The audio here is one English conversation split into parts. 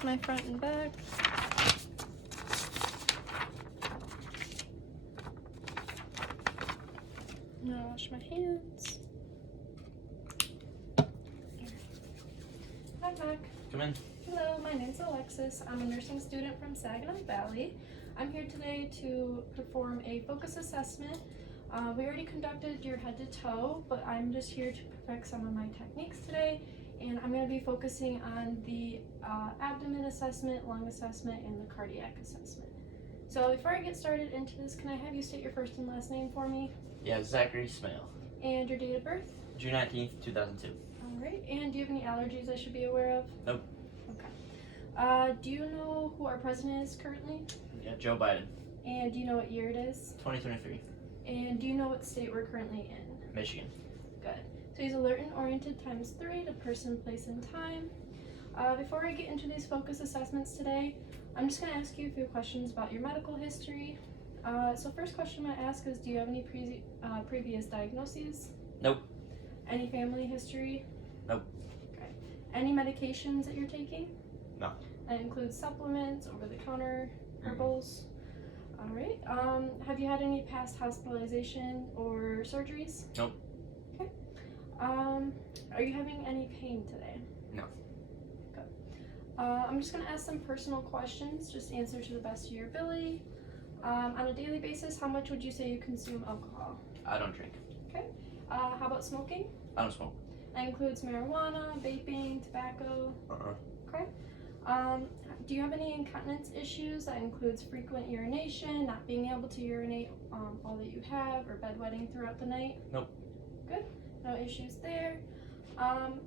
Here's my front and back. Now wash my hands. Hi, Mac. Come in. Hello, my name's Alexis. I'm a nursing student from Saginaw Valley. I'm here today to perform a focus assessment. We already conducted your head to toe, but I'm just here to perfect some of my techniques today, and I'm going to be focusing on the abdomen assessment, lung assessment, and the cardiac assessment. So before I get started into this, can I have you state your first and last name for me? Yeah, Zachary Smale. And your date of birth? June 19th, 2002. Alright, and do you have any allergies I should be aware of? Nope. Okay. Do you know who our president is currently? Yeah, Joe Biden. And do you know what year it is? 2023. And do you know what state we're currently in? Michigan. Good. So he's alert and oriented times 3 to person, place, and time. Before I get into these focus assessments today, I'm just going to ask you a few questions about your medical history. So first question I'm going to ask is, do you have any previous diagnoses? Nope. Any family history? Nope. Okay. Any medications that you're taking? No. That includes supplements, over-the-counter, herbals? Alright. Have you had any past hospitalization or surgeries? Nope. Okay. Are you having any pain today? No. Good. I'm just going to ask some personal questions. Just answer to the best of your ability. On a daily basis, how much would you say you consume alcohol? I don't drink. Okay. How about smoking? I don't smoke. That includes marijuana, vaping, tobacco. Okay. Do you have any incontinence issues? That includes frequent urination, not being able to urinate all that you have, or bedwetting throughout the night? Nope. Good. No issues there. And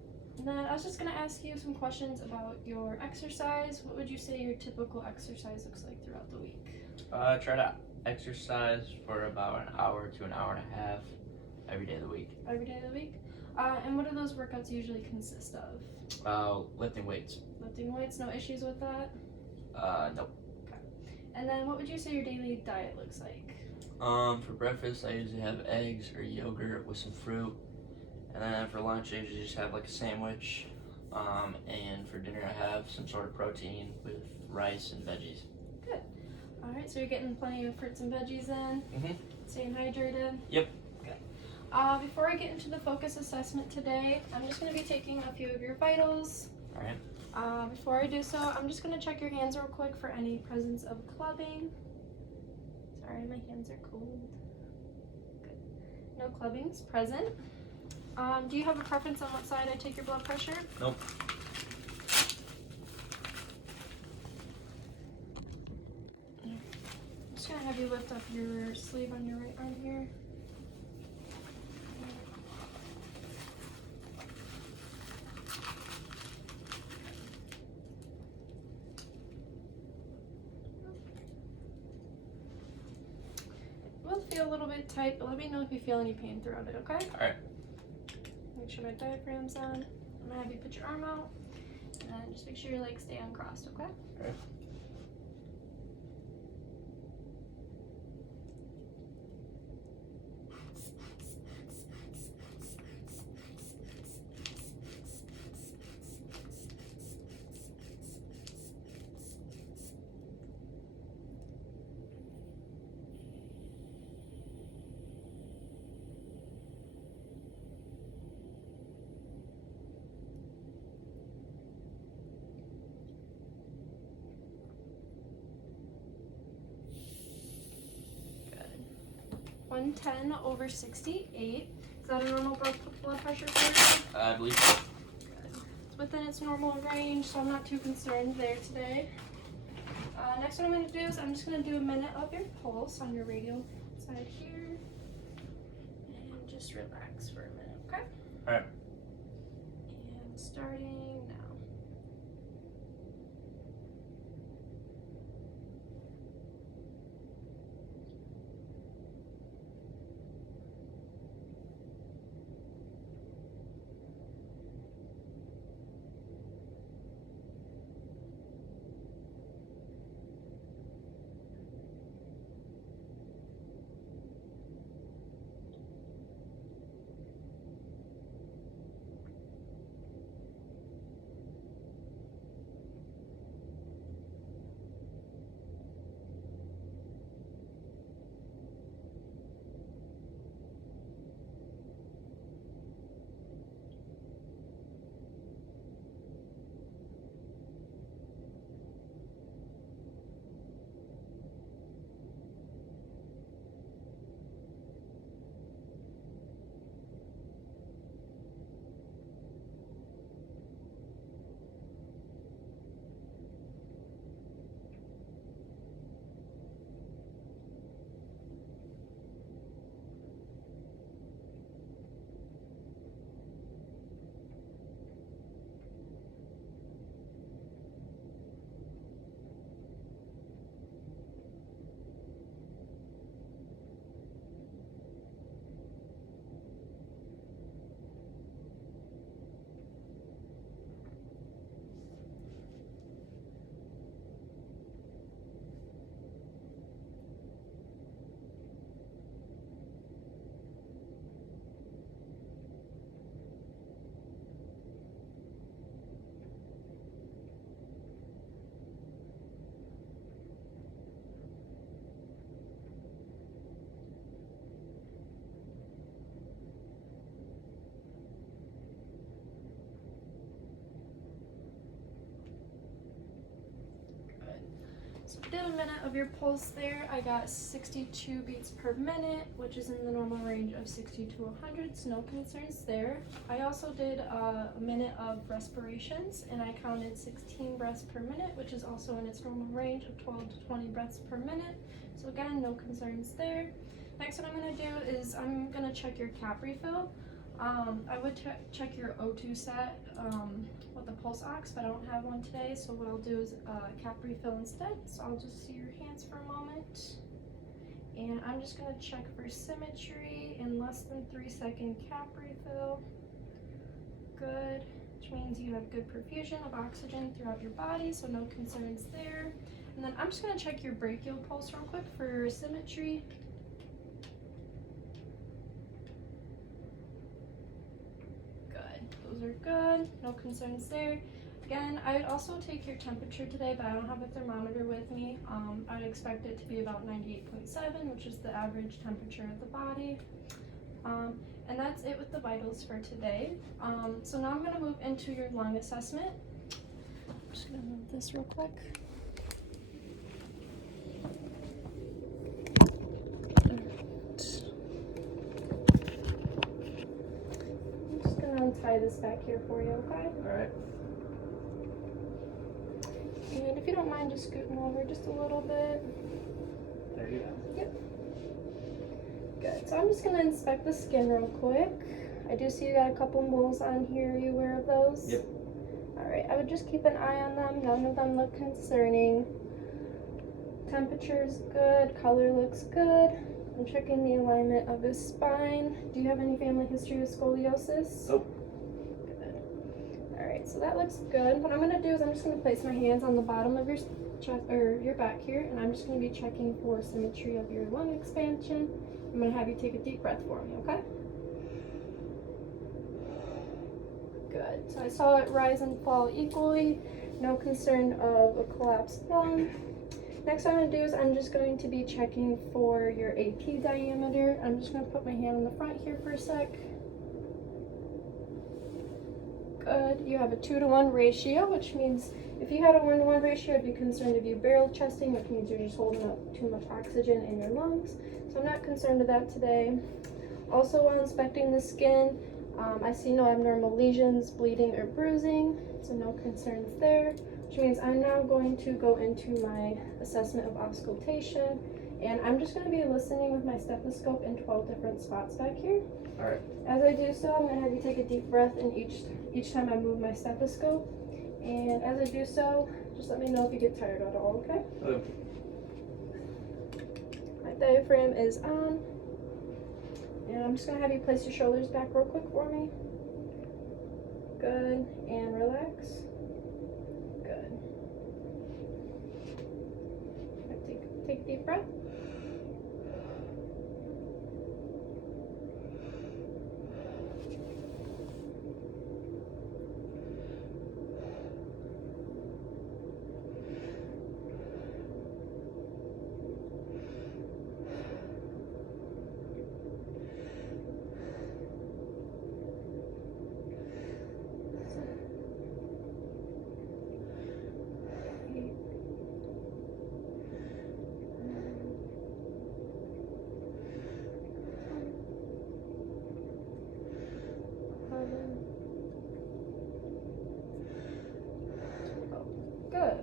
then I was just going to ask you some questions about your exercise. What would you say your typical exercise looks like throughout the week? I try to exercise for about an hour to an hour and a half every day of the week. Every day of the week? And what do those workouts usually consist of? Lifting weights. Lifting weights, no issues with that? Nope. Okay. And then what would you say your daily diet looks like? For breakfast, I usually have eggs or yogurt with some fruit. And then for lunch, I usually just have like a sandwich. And for dinner, I have some sort of protein with rice and veggies. Good. Alright, so you're getting plenty of fruits and veggies in? Mm-hmm. Staying hydrated? Yep. Good. Before I get into the focus assessment today, I'm just going to be taking a few of your vitals. Alright. Before I do so, I'm just going to check your hands real quick for any presence of clubbing. Sorry, my hands are cold. Good. No clubbings present. Do you have a preference on what side I take your blood pressure? Nope. I'm just going to have you lift up your sleeve on your right arm here. It will feel a little bit tight, but let me know if you feel any pain throughout it, okay? Alright. Make sure my diaphragm's on. I'm gonna have you put your arm out, and then just make sure your legs stay uncrossed, okay? Alright. Good. 110/68. Is that a normal blood pressure for you? I believe so. Good. It's within its normal range, so I'm not too concerned there today. Next what I'm going to do is I'm just going to do a minute of your pulse on your radial side here. And just relax for a minute, okay? Alright. And starting now. did a minute of your pulse there. I got 62 beats per minute, which is in the normal range of 60 to 100, so no concerns there. I also did a minute of respirations, and I counted 16 breaths per minute, which is also in its normal range of 12 to 20 breaths per minute. So again, no concerns there. Next, what I'm going to do is I'm going to check your cap refill. I would check your O2 set with the pulse ox, but I don't have one today, so what I'll do is cap refill instead. So I'll just see your hands for a moment, and I'm just going to check for symmetry in less than 3-second cap refill. Good, which means you have good perfusion of oxygen throughout your body, so no concerns there. And then I'm just going to check your brachial pulse real quick for symmetry. Those are good, no concerns there. Again, I would also take your temperature today, but I don't have a thermometer with me. I'd expect it to be about 98.7, which is the average temperature of the body. And that's it with the vitals for today. So now I'm going to move into your lung assessment. I'm just going to move this real quick. Untie this back here for you, okay? Alright. And if you don't mind just scooting over just a little bit. There you go. Yep. Good. So I'm just going to inspect the skin real quick. I do see you got a couple moles on here. Are you aware of those? Yep. Alright, I would just keep an eye on them. None of them look concerning. Temperature's good. Color looks good. I'm checking the alignment of his spine. Do you have any family history of scoliosis? Nope. Good. Alright, so that looks good. What I'm going to do is I'm just going to place my hands on the bottom of your chest, or your back here, and I'm just going to be checking for symmetry of your lung expansion. I'm going to have you take a deep breath for me, okay? Good. So I saw it rise and fall equally. No concern of a collapsed lung. Next what I'm going to do is I'm just going to be checking for your AP diameter. I'm just going to put my hand on the front here for a sec. Good. You have a 2-to-1 ratio, which means if you had a 1-to-1 ratio, I'd be concerned of you barrel chesting, which means you're just holding up too much oxygen in your lungs. So I'm not concerned with that today. Also, while inspecting the skin, I see no abnormal lesions, bleeding, or bruising, so no concerns there. Which means I'm now going to go into my assessment of auscultation, and I'm just going to be listening with my stethoscope in 12 different spots back here. Alright. As I do so, I'm going to have you take a deep breath in each time I move my stethoscope, and as I do so, just let me know if you get tired at all, okay? Okay. My diaphragm is on, and I'm just going to have you place your shoulders back real quick for me. Good, and relax. Good. Take a deep breath. Good.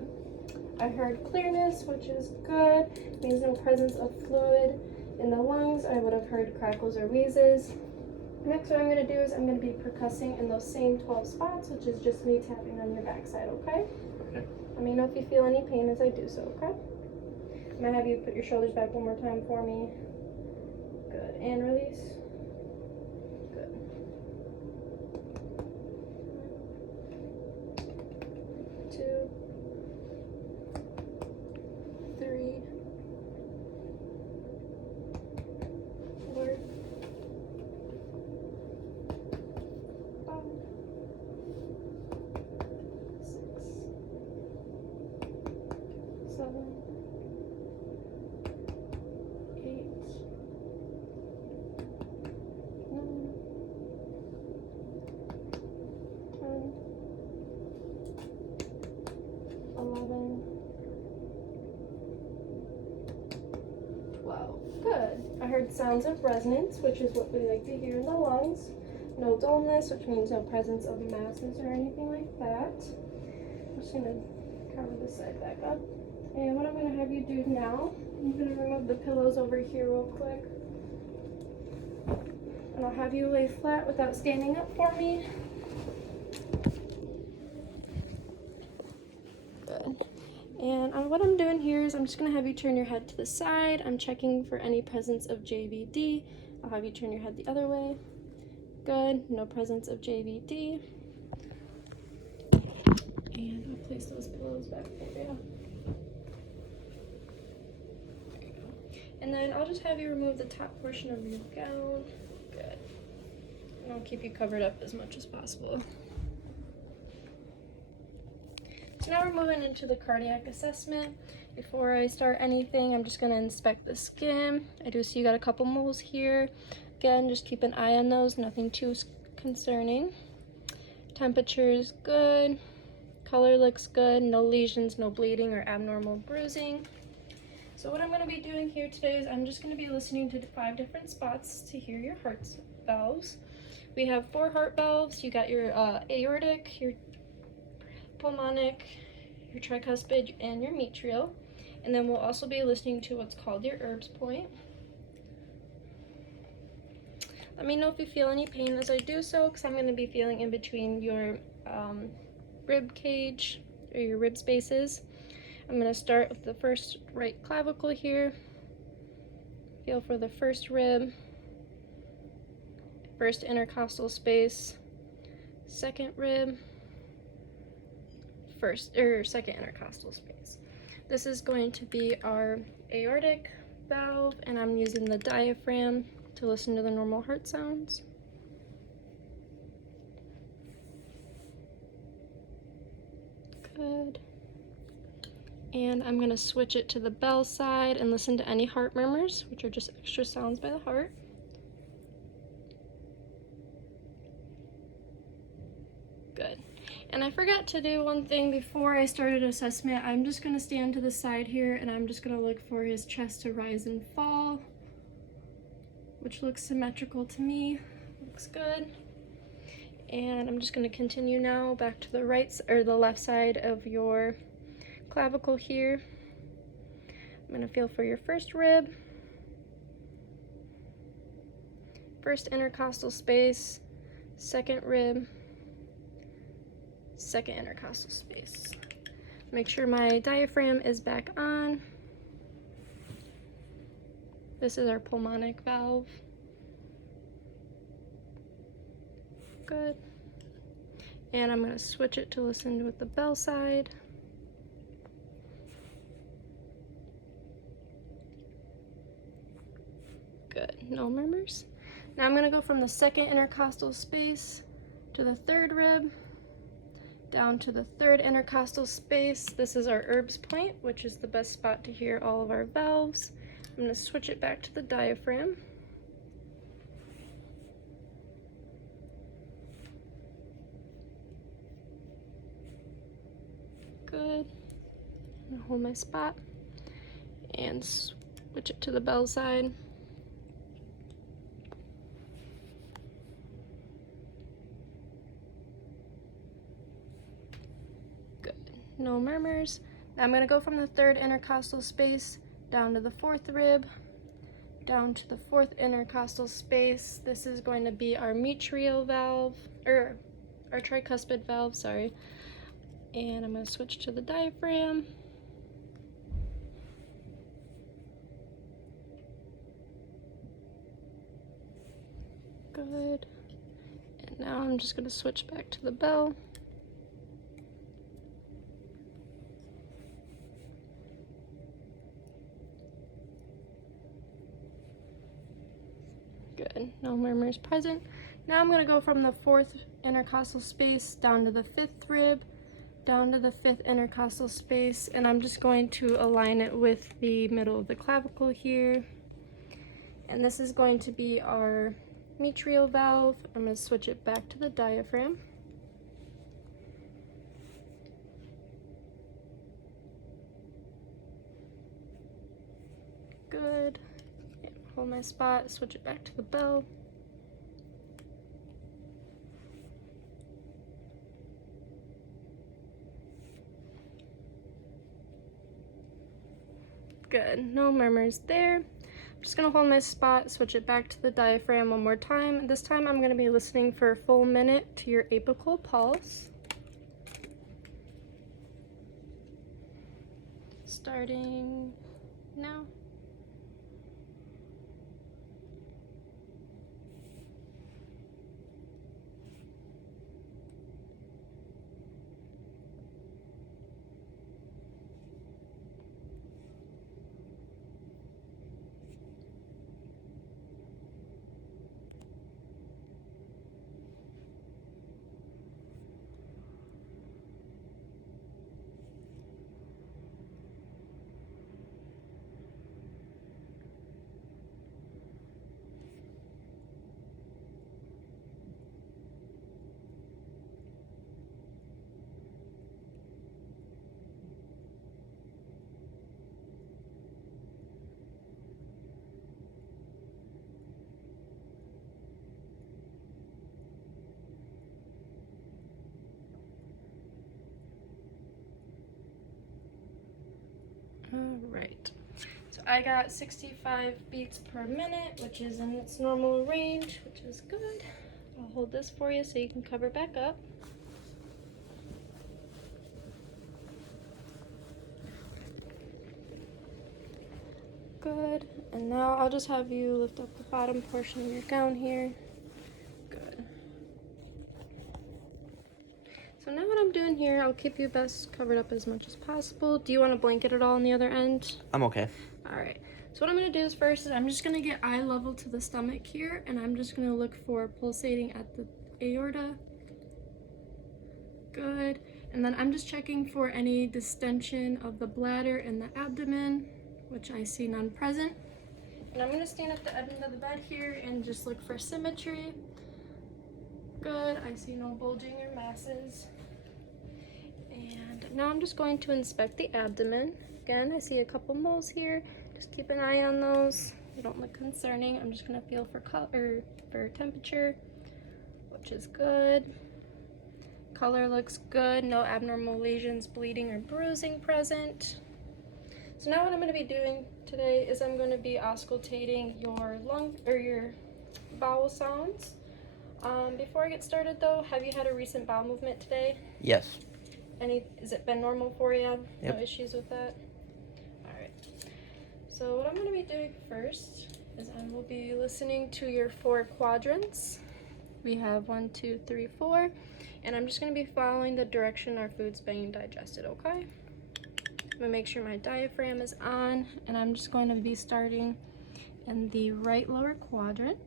I heard clearness, which is good. Means no presence of fluid in the lungs. I would have heard crackles or wheezes. Next, what I'm going to do is I'm going to be percussing in those same 12 spots, which is just me tapping on your backside, okay? Okay. Let me know if you feel any pain as I do so, okay? I'm going to have you put your shoulders back one more time for me. Good. And release. Good. Two. 3, 4, 5, 6, 7, 8, 9, 10, 11, 12, good sounds of resonance, which is what we like to hear in the lungs. No dullness, which means no presence of masses or anything like that. I'm just gonna cover this side back up. And what I'm gonna have you do now, I'm gonna remove the pillows over here real quick. And I'll have you lay flat without standing up for me. Good. And what I'm doing here is I'm just gonna have you turn your head to the side. I'm checking for any presence of JVD. I'll have you turn your head the other way. Good, no presence of JVD. And I'll place those pillows back for you. There you go. And then I'll just have you remove the top portion of your gown. Good. And I'll keep you covered up as much as possible. So now we're moving into the cardiac assessment. Before I start anything, I'm just going to inspect the skin. I do see you got a couple moles here. Again, just keep an eye on those, nothing too concerning. Temperature is good. Color looks good. No lesions, no bleeding or abnormal bruising. So what I'm going to be doing here today is I'm just going to be listening to 5 different spots to hear your heart valves. We have 4 heart valves. You got your aortic, your pulmonic, your tricuspid, and your mitral. And then we'll also be listening to what's called your Erb's point. Let me know if you feel any pain as I do so, because I'm going to be feeling in between your rib cage, or your rib spaces. I'm going to start with the first right clavicle here. Feel for the first rib, first intercostal space, second rib, second intercostal space. This is going to be our aortic valve, and I'm using the diaphragm to listen to the normal heart sounds. Good. And I'm going to switch it to the bell side and listen to any heart murmurs, which are just extra sounds by the heart. Good. And I forgot to do one thing before I started assessment. I'm just going to stand to the side here and I'm just going to look for his chest to rise and fall, which looks symmetrical to me. Looks good. And I'm just going to continue now back to the the left side of your clavicle here. I'm going to feel for your first rib, first intercostal space, second rib, second intercostal space. Make sure my diaphragm is back on. This is our pulmonic valve. Good. And I'm going to switch it to listen with the bell side. Good, no murmurs. Now I'm going to go from the second intercostal space to the third rib, down to the third intercostal space. This is our Erb's point, which is the best spot to hear all of our valves. I'm going to switch it back to the diaphragm. Good. I'm going to hold my spot and switch it to the bell side. Good. No murmurs. Now I'm going to go from the third intercostal space down to the fourth rib, down to the fourth intercostal space. This is going to be our mitral valve, or our tricuspid valve, sorry. And I'm going to switch to the diaphragm. Good. And now I'm just going to switch back to the bell. Good. No murmurs present. Now I'm going to go from the fourth intercostal space down to the fifth rib, down to the fifth intercostal space, and I'm just going to align it with the middle of the clavicle here. And this is going to be our mitral valve. I'm going to switch it back to the diaphragm. Good. hold my spot, switch it back to the bell. Good, no murmurs there. I'm just gonna hold my spot, switch it back to the diaphragm one more time. This time I'm gonna be listening for a full minute to your apical pulse. Starting now. All right, so I got 65 beats per minute, which is in its normal range, which is good. I'll hold this for you so you can cover back up. Good, and now I'll just have you lift up the bottom portion of your gown here. Good. So now what I'm doing here, I'll keep you best covered up as much as possible. Do you want a blanket at all on the other end? I'm okay. All right, so what I'm gonna do is first is I'm just gonna get eye level to the stomach here, and I'm just gonna look for pulsating at the aorta. Good, and then I'm just checking for any distension of the bladder and the abdomen, which I see none present. And I'm gonna stand at the end of the bed here and just look for symmetry. Good, I see no bulging or masses. And now I'm just going to inspect the abdomen. Again, I see a couple moles here. Just keep an eye on those. They don't look concerning. I'm just gonna feel for color, for temperature, which is good. Color looks good. No abnormal lesions, bleeding, or bruising present. So now what I'm going to be doing today is I'm going to be auscultating your lung or your bowel sounds. Before I get started though, have you had a recent bowel movement today? Yes. Has it been normal for you? Yep. No issues with that? Alright. So what I'm going to be doing first is I will be listening to your 4 quadrants. We have 1, 2, 3, 4. And I'm just going to be following the direction our food's being digested, okay? I'm going to make sure my diaphragm is on, and I'm just going to be starting in the right lower quadrant.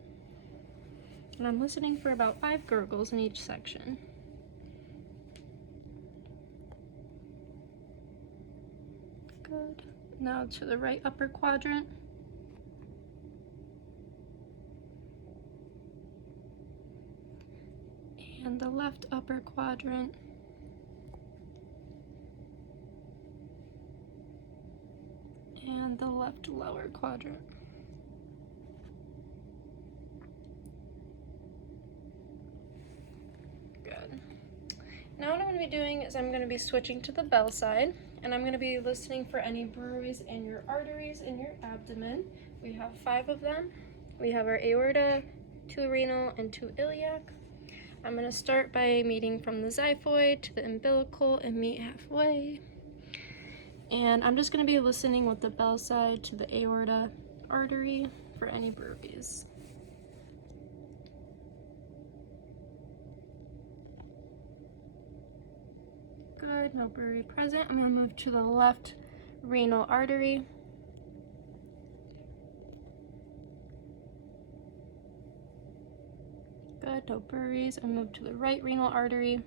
And I'm listening for about 5 gurgles in each section. Good. Now to the right upper quadrant. And the left upper quadrant. And the left lower quadrant. Good. Now what I'm going to be doing is I'm going to be switching to the bell side, and I'm going to be listening for any breweries in your arteries in your abdomen. We have 5 of them. We have our aorta, 2 renal, and 2 iliac. I'm going to start by meeting from the xiphoid to the umbilical and meet halfway. And I'm just going to be listening with the bell side to the aorta artery for any breweries. Good, no brewery present. I'm going to move to the left renal artery. Good, no breweries. I move to the right renal artery.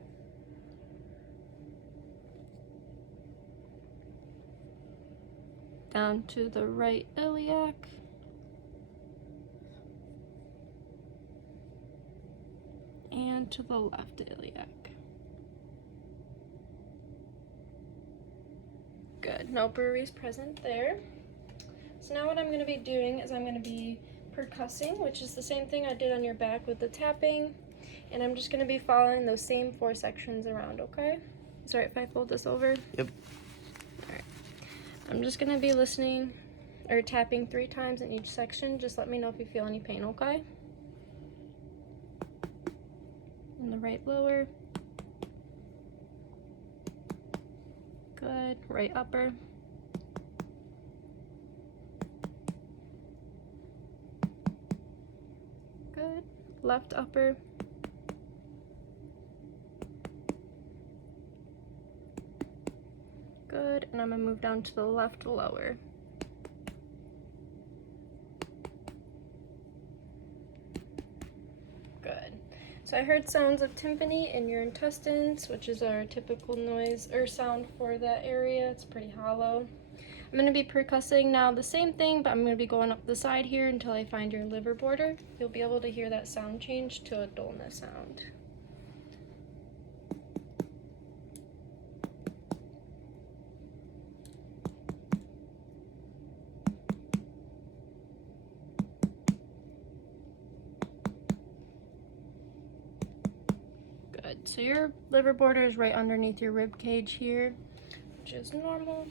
Down to the right iliac. And to the left iliac. Good, no breweries present there. So now what I'm going to be doing is I'm going to be percussing, which is the same thing I did on your back with the tapping. And I'm just going to be following those same 4 sections around, okay? Is it alright if I fold this over? Yep. Alright. I'm just going to be listening or tapping 3 times in each section. Just let me know if you feel any pain, okay? In the right lower. Good. Right upper. Good. Left upper. Good. And I'm going to move down to the left lower. Good. So I heard sounds of tympani in your intestines, which is our typical noise or sound for that area. It's pretty hollow. I'm going to be percussing now the same thing, but I'm going to be going up the side here until I find your liver border. You'll be able to hear that sound change to a dullness sound. Good. So your liver border is right underneath your rib cage here, which is normal.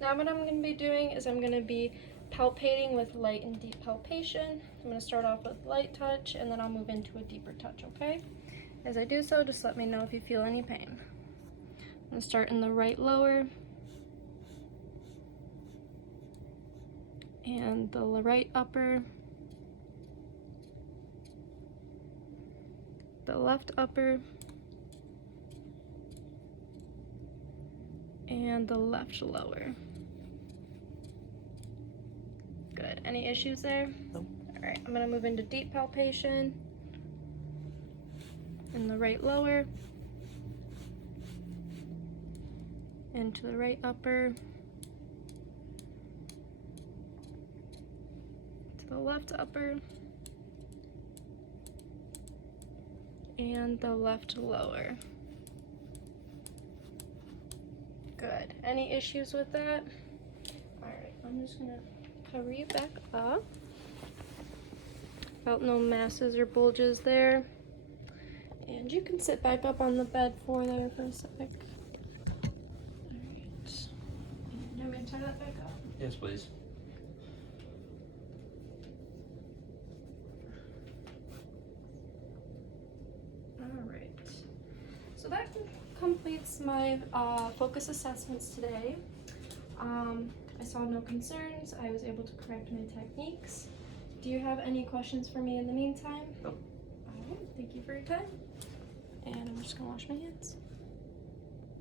Now what I'm going to be doing is I'm going to be palpating with light and deep palpation. I'm going to start off with light touch and then I'll move into a deeper touch, okay? As I do so, just let me know if you feel any pain. I'm going to start in the right lower and the right upper, the left upper, and the left lower. Good. Any issues there? Nope. Alright, I'm going to move into deep palpation in the right lower, into the right upper, to the left upper, and the left lower. Good. Any issues with that? Alright, I'm just going to cover you back up. Felt no masses or bulges there. And you can sit back up on the bed for there for a sec. Alright. And I'm going to tie that back up. Yes, please. Alright. So that completes my focus assessments today. I saw no concerns. I was able to correct my techniques. Do you have any questions for me in the meantime? Nope. Alright, thank you for your time. And I'm just gonna wash my hands.